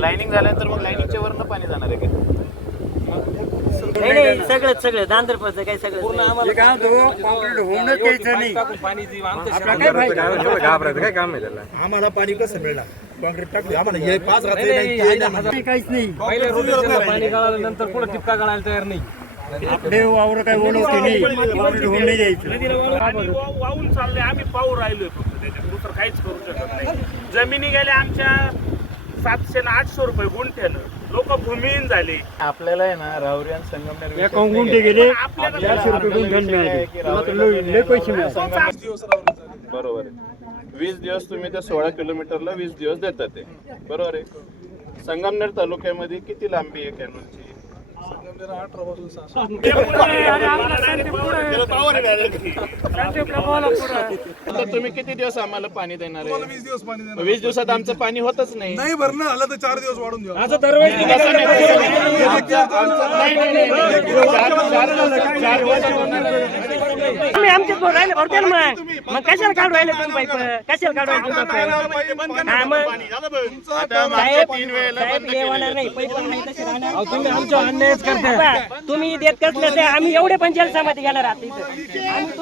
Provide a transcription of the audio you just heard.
Lining झाल्यानंतर मग लाईनिंगच्या वरनं पाणी जाणार आहे का? नाही सगळं दांदरपचं काय सगळं घाबरायचं काय काम आहे त्याला? आम्हाला पाणी कसं मिळणार? कॉन्क्रीट टाकलं आम्हाला हे 5 रात्री काहीच नाही. पाणी गळाल्यानंतर पुढे टिपका गळायला तयार नाही. आपले वावर काय ओळखते नाही, कॉन्क्रीट होऊन नाही द्यायचं. वाहून चालले, आम्ही पाहू राहिलोय फक्त त्याच्यात, दुसरं काहीच करू शकत नाही. जमिनी गेल्या आमच्या 700 आणि 800 रुपये गुंठ्यानं, लोक भूमिहीन झाले. आपल्याला आहे ना राहुरी आणि संगमनेर गुंठे गेले आपल्याला 400 रुपये गुंठ्यानं मिळाले. लय पैसे मिळाले. बरोबर आहे. 20 दिवस तुम्ही त्या 16 किलोमीटरला 20 दिवस देतात ते, बरोबर आहे. संगमनेर तालुक्यामध्ये किती लांबी आहे कॅनॉलची? आता तुम्ही किती दिवस आम्हाला पाणी देणार आहे? 20 दिवस पाणी देणार. 20 दिवसात आमचं पाणी होतच नाही. नाही भरणं आलं तर 4 दिवस वाढून द्या. असं दरवेळी नाही, चार दिवसात होणार नाही. तुम्ही आमचे राहिले भरते ना मग कशाला काढू राहिले तुम्ही पाईप? कशाला काढू राहिले तुम्ही पाईप? हा मग आता मागच्या 3 वेळेला साहेब बंद हे होणार केलेलं नाही, पैप पण नाही तसे राहणार. तुम्ही आमच्या अन्यायच करताय. तुम्ही देत कसले ते आम्ही एवढे पण जलसमाधी घेणार आहात इथं. आम्ही